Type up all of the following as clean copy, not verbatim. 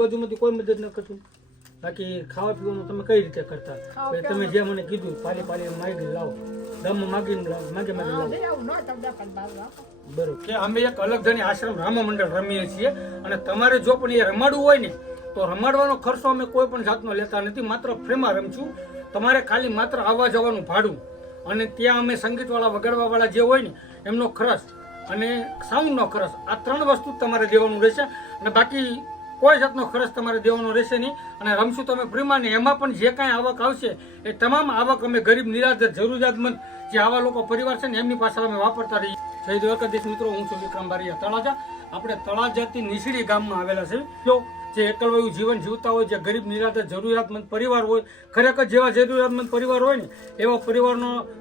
બાજુમાંથી કોઈ મદદ ન કરશું. બાકી ખાવા પીવાનું તમે કઈ રીતે કરતા? તમે જે મને કીધું પાલી પાલી માગી લાવો, દમ માગીને માગે લાવો. બરોબર કે અમે એક અલગ ધણી આશ્રમ રામા મંડળ રમીએ છીએ અને તમારે જો પણ એ રમાડવું હોય ને તો રમાડવાનો ખર્ચો અમે કોઈ પણ જાતનો લેતા નથી, માત્ર ફ્રીમાં રમશું. તમારે ખાલી માત્ર આવવા જવાનું ભાડું અને ત્યાં અમે સંગીતવાળા વગાડવાવાળા જે હોય ને એમનો ખર્ચ અને સાઉન્ડનો ખર્ચ, આ 3 વસ્તુ તમારે દેવાનું રહેશે અને બાકી કોઈ જાતનો ખર્ચ તમારે દેવાનો રહેશે નહીં. અને રમશું તમે ફ્રીમાં ને એમાં પણ જે કાંઈ આવક આવશે એ તમામ આવક અમે ગરીબ નિરાધાર જરૂરિયાતમંદ જે આવા લોકો પરિવાર છે ને એમની પાસે અમે વાપરતા રહીએ. જય દ્વારકાધીશ મિત્રો, હું છું વિક્રમ બારિયા તળાજા. આપણે તળાજાથી નીસડી ગામમાં આવેલા છે. જો જે એકલવાયું જીવન જીવતા હોય, જે ગરીબ નિરાધાર જરૂરિયાતમંદ પરિવાર હોય, ખરેખર જેવા જરૂરિયાતમંદ પરિવાર હોય ને એવા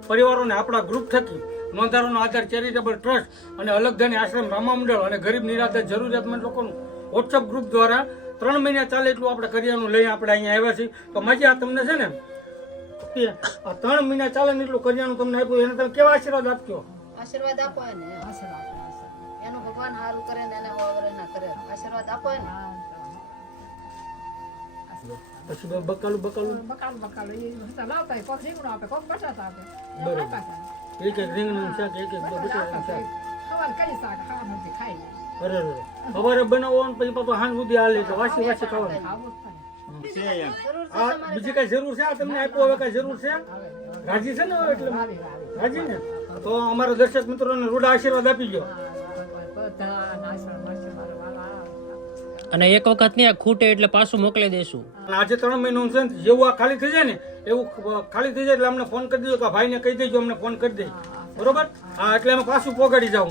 પરિવારોને આપણા ગ્રુપ થકી નોંધારાનો આધાર ચેરિટેબલ ટ્રસ્ટ અને અલગ ધણી આશ્રમ રામા મંડળ અને ગરીબ નિરાધાર જરૂરિયાતમંદ લોકોનું વોટ્સઅપ ગ્રુપ દ્વારા 3 મહિના ચાલે એટલું આપણે કરિયાણું લઈ આપણે અહીંયા આવ્યા છીએ. તો મજા તમને છે ને આ 3 મહિના ચાલે ને એટલું કરિયાણું તમને આપ્યું, એને તમે કેવા આશીર્વાદ આપજો? આશીર્વાદ આપો ને, એનું ભગવાન સારું કરે ને એને વગર ના કરે, આશીર્વાદ આપો ને. પછી બકાલું બકાલું એ લાવતા હોય, કોક રીંગણું આપે, કોક બટાટા આપે. બરોબર, એક રીંગણનું શાક, એક બટાટાનું શાક. ખબર કરી શાક ખાવાનું નથી, ખાઈ લે. અરે સવારે બનાવો ને પછી પાછું સાંજ સુધી હાલે તો વાસી ખાવાનું. આ બીજી કઈ જરૂર છે? આ તમને આપ્યો હવે કઈ જરૂર છે? રાજી છે ને હવે? એટલે રાજી ને તો અમારા દર્શક મિત્રોને રૂડા આશીર્વાદ આપી ગયો. અને એક વખત ને ખૂટે એટલે પાછું મોકલી દેશું. આજે 3 મહિનાનું છે, જેવું આ ખાલી થઈ જાય ને એવું ખાલી થઈ જાય એટલે અમને ફોન કરી દેજો કે ભાઈને કહી દેજો, અમને ફોન કરી દે. બરોબર? હા, એટલે અમે પાછું પોગાડી જાઉં.